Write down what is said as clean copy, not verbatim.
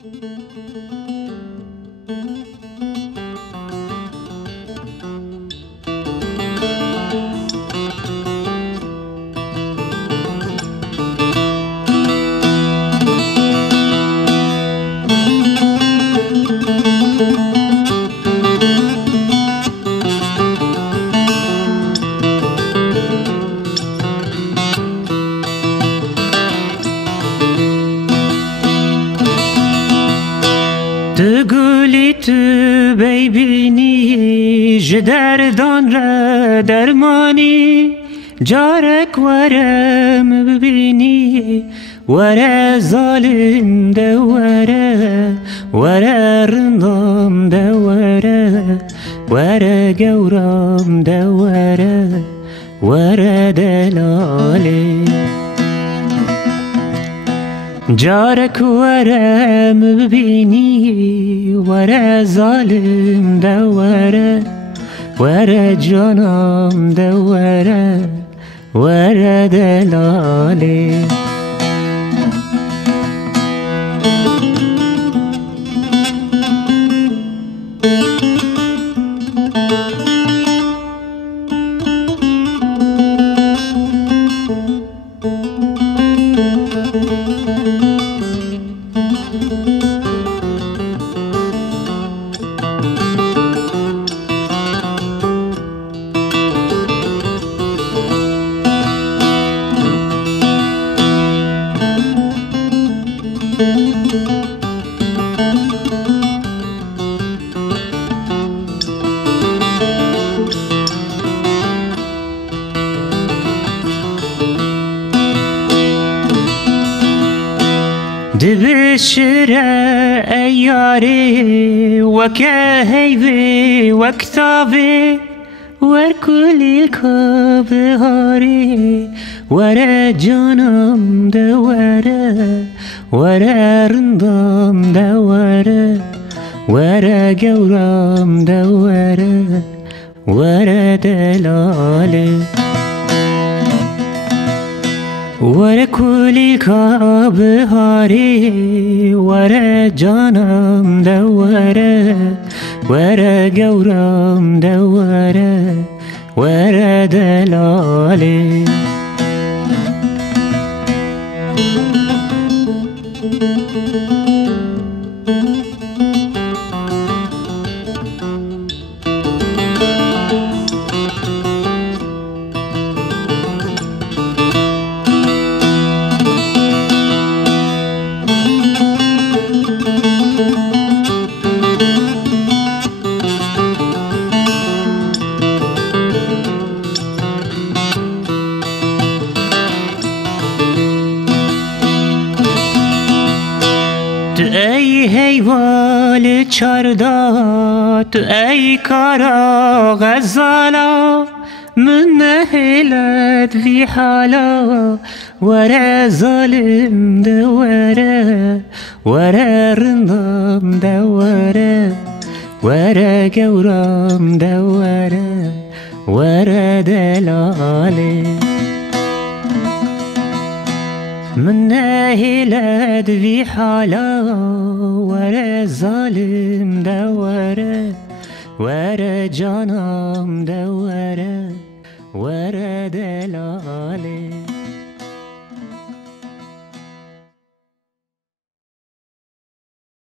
تو گلی تو بیبینی جدردان را درمانی جارک ورم ببینی وره ظالم دوره وره رندام دوره وره گورام دوره وره دلالی جارك ورا مبيني ورا ظالم دوره ورا جانم دوره ورا دلالي دبشرة أياري وكهيبي وكتابي وركل الكبهاري ورا جانم دوره ورا رندام دوره ورا جورام دوره ورا دلالي ورا كل كابهاري ورا جانم دوره ورا جورام دوره ورا دلالي تو ای حیوان چردا تو ای کارا غزالا من نهلت في حالا ورا ظالم دوره ورا رندام دوره ورا جورام دوره ورا دلالي من نهلت في حالا ورا ظالم دوره ورا جانم دوره ورا دلالي